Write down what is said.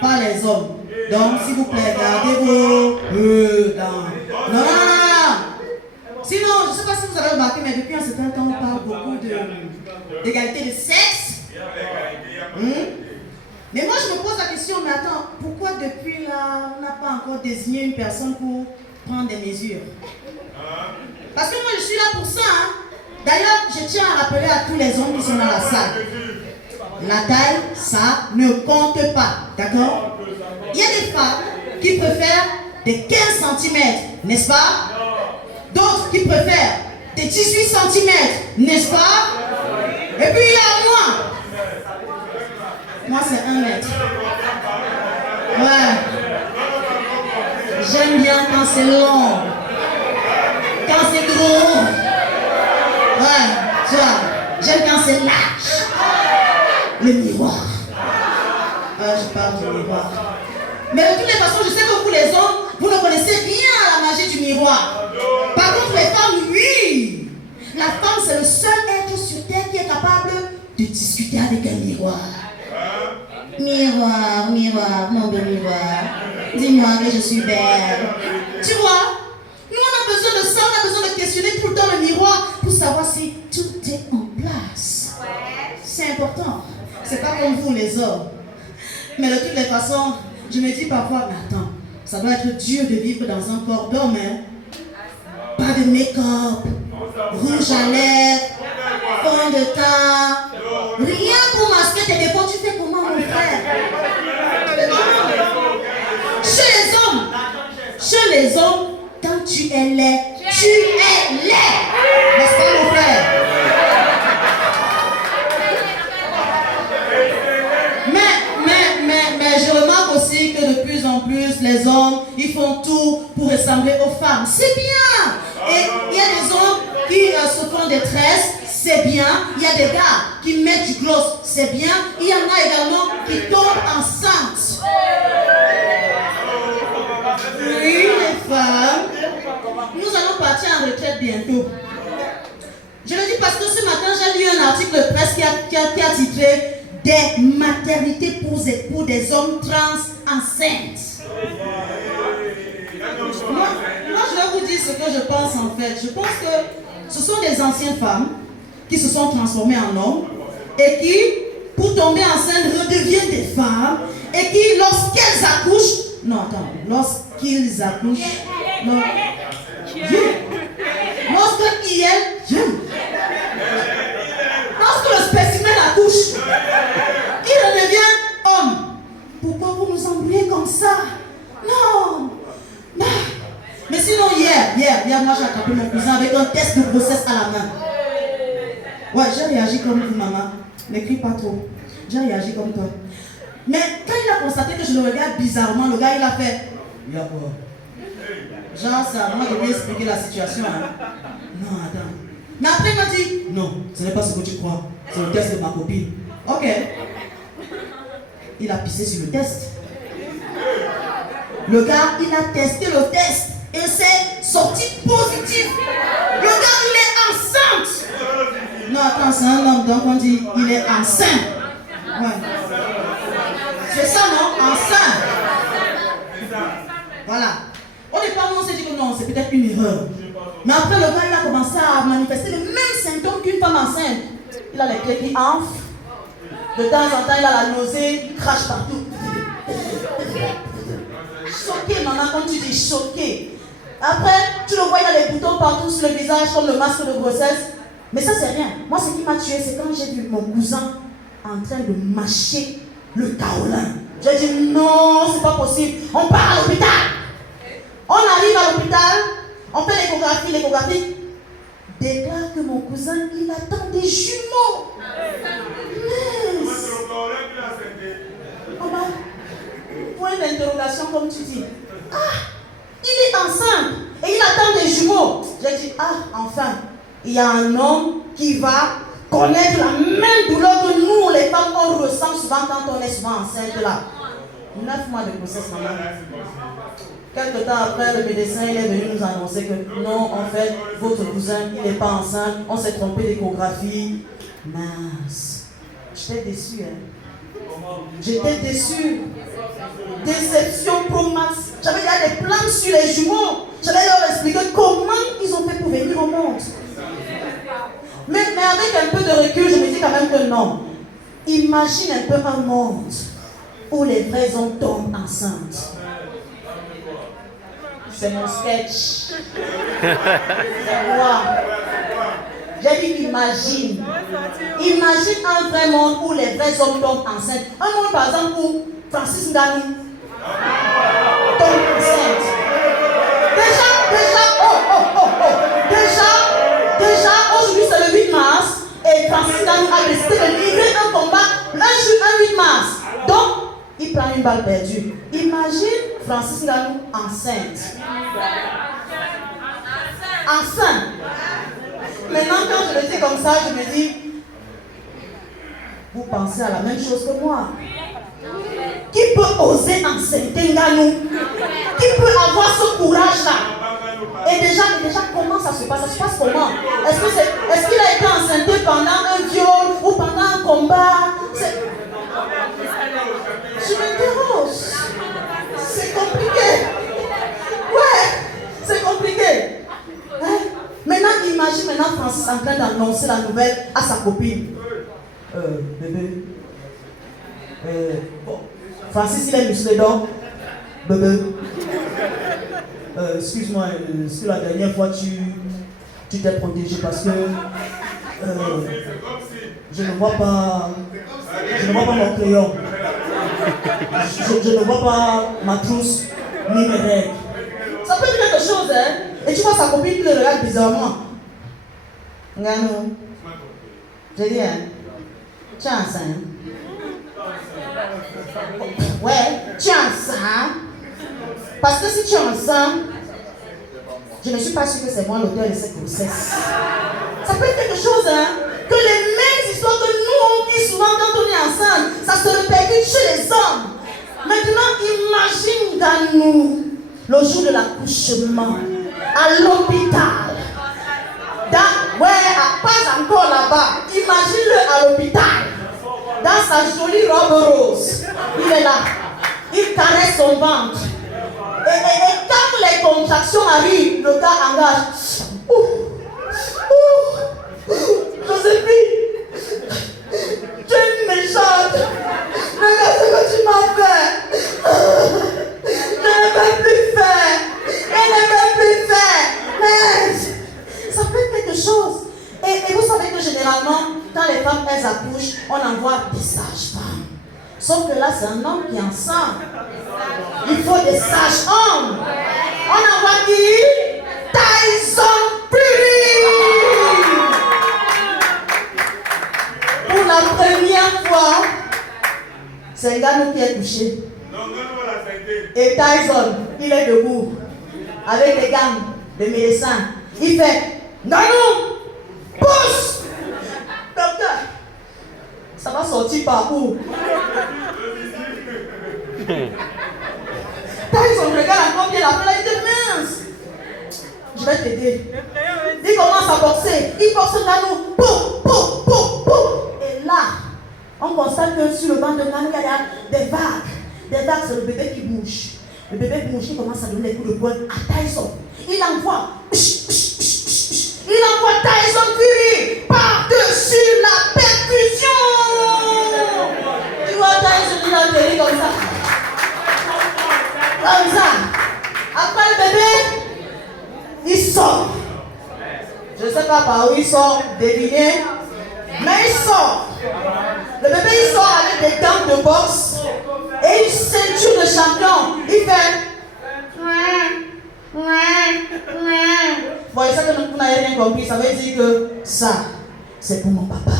Pas les hommes. Donc, s'il vous plaît, gardez vos... Non. Sinon, je ne sais pas si vous avez remarqué, mais depuis un certain temps, on parle beaucoup d'égalité de sexe. Mais moi, je me pose la question, mais attends, pourquoi depuis là, on n'a pas encore désigné une personne pour prendre des mesures? Parce que moi, je suis là pour ça. Hein. D'ailleurs, je tiens à rappeler à tous les hommes qui sont dans la salle. La taille, ça ne compte pas. D'accord? Il y a des femmes qui préfèrent des 15 cm, n'est-ce pas? D'autres qui préfèrent des 18 cm, n'est-ce pas? Et puis il y a moi. Moi, c'est 1 mètre. Ouais. J'aime bien quand c'est long. Quand c'est gros. Ouais, tu vois. J'aime quand c'est large. Le miroir. Je parle du miroir. Mais de toutes les façons, je sais que vous les hommes, vous ne connaissez rien à la magie du miroir. Par contre, les femmes, oui. La femme, c'est le seul être sur terre qui est capable de discuter avec un miroir. Miroir, miroir, mon beau miroir. Dis-moi que je suis belle. Tu vois, nous on a besoin de ça, on a besoin de questionner tout le temps le miroir pour savoir si tout est en place. C'est important. C'est pas comme vous les hommes. Mais de toutes les façons, je me dis parfois, mais attends, ça doit être dur de vivre dans un corps d'homme, hein? Pas de make-up, rouge à lèvres, fond de teint, rien pour masquer tes défauts. Tu fais comment, mon frère? Chez les hommes, quand tu es laid, tu es laid. N'est-ce pas, mon frère? Mais je remarque aussi que de plus en plus, les hommes, ils font tout pour ressembler aux femmes. C'est bien. Et il y a des hommes qui se font des tresses, c'est bien. Il y a des gars qui mettent du gloss, c'est bien. Il y en a également qui tombent enceintes. Oui, les femmes, nous allons partir en retraite bientôt. Je le dis parce que ce matin, j'ai lu un article de presse qui a titré « Des maternités pour des hommes trans enceintes ». Moi, je vais vous dire ce que je pense en fait. Je pense que ce sont des anciennes femmes qui se sont transformées en hommes et qui, pour tomber enceinte, redeviennent des femmes et qui, lorsqu'elles accouchent, lorsqu'ils accouchent, lorsque le spécimen accouche, il redevient homme. Pourquoi vous nous embrouillez comme ça? Non. Mais sinon, hier, moi j'ai attrapé mon cousin avec un test de grossesse à la main. Ouais, j'ai réagi comme vous, maman. N'écris pas trop. J'ai réagi comme toi. Mais quand il a constaté que je le regarde bizarrement, le gars il a fait. Il y a quoi? Genre, ça, moi je lui ai expliqué la situation. Hein. Non, attends. Mais après il m'a dit, non, ce n'est pas ce que tu crois. C'est le test de ma copine. Ok. Il a pissé sur le test. Le gars, il a testé le test et c'est sorti positif. Le gars, il est enceinte. Non, attends, c'est un homme, donc on dit, il est enceint. Ouais. C'est ça, non? Enceint. Voilà. Au départ, on s'est dit que non, c'est peut-être une erreur. Mais après, le gars, il a commencé à manifester les mêmes symptômes qu'une femme enceinte. Il a les clés qui enflent. De temps en temps, il a la nausée, il crache partout. Choqué, maman, comme tu dis, choqué. Après, tu le vois, il a les boutons partout sur le visage, comme le masque de grossesse. Mais ça, c'est rien. Moi, ce qui m'a tué, c'est quand j'ai vu mon cousin en train de mâcher le kaolin. J'ai dit, non, c'est pas possible. On part à l'hôpital. On arrive à l'hôpital, on fait l'échographie. Déclare que mon cousin, il attend des jumeaux. Point d'interrogation, comme tu dis. Il est enceinte et il attend des jumeaux. J'ai dit, enfin, il y a un homme qui va connaître la même douleur que nous, les femmes, on ressent souvent quand on est souvent enceinte là. 9 mois de grossesse, maman. Quelque temps après, le médecin il est venu nous annoncer que non, en fait, votre cousin, il n'est pas enceinte, on s'est trompé d'échographie. Mince. J'étais déçue, hein. J'étais déçue. Déception pro max. J'avais déjà des plans sur les jumeaux. J'allais leur expliquer comment ils ont fait pour venir au monde. Mais avec un peu de recul, je me dis quand même que non. Imagine un peu un monde où les vrais hommes tombent enceintes. C'est mon sketch. C'est moi. J'ai dit imagine. Imagine un vrai monde où les vrais hommes tombent enceintes. Un monde par exemple où Francis Ngannou tombe enceinte. Déjà, aujourd'hui c'est le 8 mars et Francis Ngannou a décidé de livrer un combat un 8 mars. Donc, il prend une balle perdue. Imagine Francis Ngannou enceinte. Enceinte. Maintenant, quand je le dis comme ça, je me dis, vous pensez à la même chose que moi. Qui peut oser enceinter Ngannou? Qui peut avoir ce courage-là? Et déjà, comment ça se passe? Ça se passe comment? Est-ce qu'il a été enceinté pendant un viol ou pendant un combat? Je m'interroge. C'est compliqué. Ouais, c'est compliqué. Hein? Maintenant, imagine Francis en train d'annoncer la nouvelle à sa copine. Bébé. Bon. Francis, il est musclé donc. Bébé. Excuse-moi, est-ce que la dernière fois tu t'es protégé parce que je ne vois pas mon crayon. Je ne vois pas ma trousse ni mes règles. Ça peut être quelque chose, hein? Et tu vois sa copine qui le regarde bizarrement. Ngannou, j'ai dit, hein? Tu es enceinte? Ouais, tu es enceinte? Parce que si tu es enceinte, je ne suis pas sûre que c'est moi l'auteur de cette grossesse. Ça peut être quelque chose, hein? Que les mêmes histoires que nous on dit souvent quand on est enceinte, ça se répercute chez les hommes. Maintenant, imagine Ngannou le jour de l'accouchement, à l'hôpital. Pas encore là-bas. Imagine-le à l'hôpital. Dans sa jolie robe rose. Il est là. Il caresse son ventre. Et quand les contractions arrivent, le gars engage. Joséphine, tu es une méchante. Regarde ce que tu m'as fait. Je ne peux plus faire. Je ne peux plus faire. Mais ça peut être quelque chose. Et vous savez que généralement, quand les femmes elles accouchent, on envoie des sages-femmes. Sauf que là, c'est un homme qui est enceinte. Il faut des sages-hommes. On envoie qui? Tyson Fury. Pour la première fois, c'est Ngannou qui est touché. Et Tyson, il est debout. Avec des gants, des médecins. Il fait Ngannou, pousse. Docteur, ça va sortir par où? Tyson regarde encore bien la femme, il dit mince. Je vais t'aider. Il commence à boxer. Il boxe Ngannou. Pouf, pouf, pouf, pouf. Et là, on constate que sur le banc de Ngannou, il y a des vagues. Des vagues, c'est le bébé qui bouge. Le bébé bouge, il commence à donner des coups de poing à Tyson. Il envoie. Il envoie Tyson Fury par-dessus la percussion. Tu vois Tyson, il a atterri comme ça. Comme ça. Après le bébé, il sort. Je ne sais pas par où il sort, devinez. Mais il sort. Le bébé, il sort avec des gants de boxe et une ceinture de champion. Il fait. Bon, et ça que vous n'avez rien compris, ça veut dire que ça, c'est pour mon papa.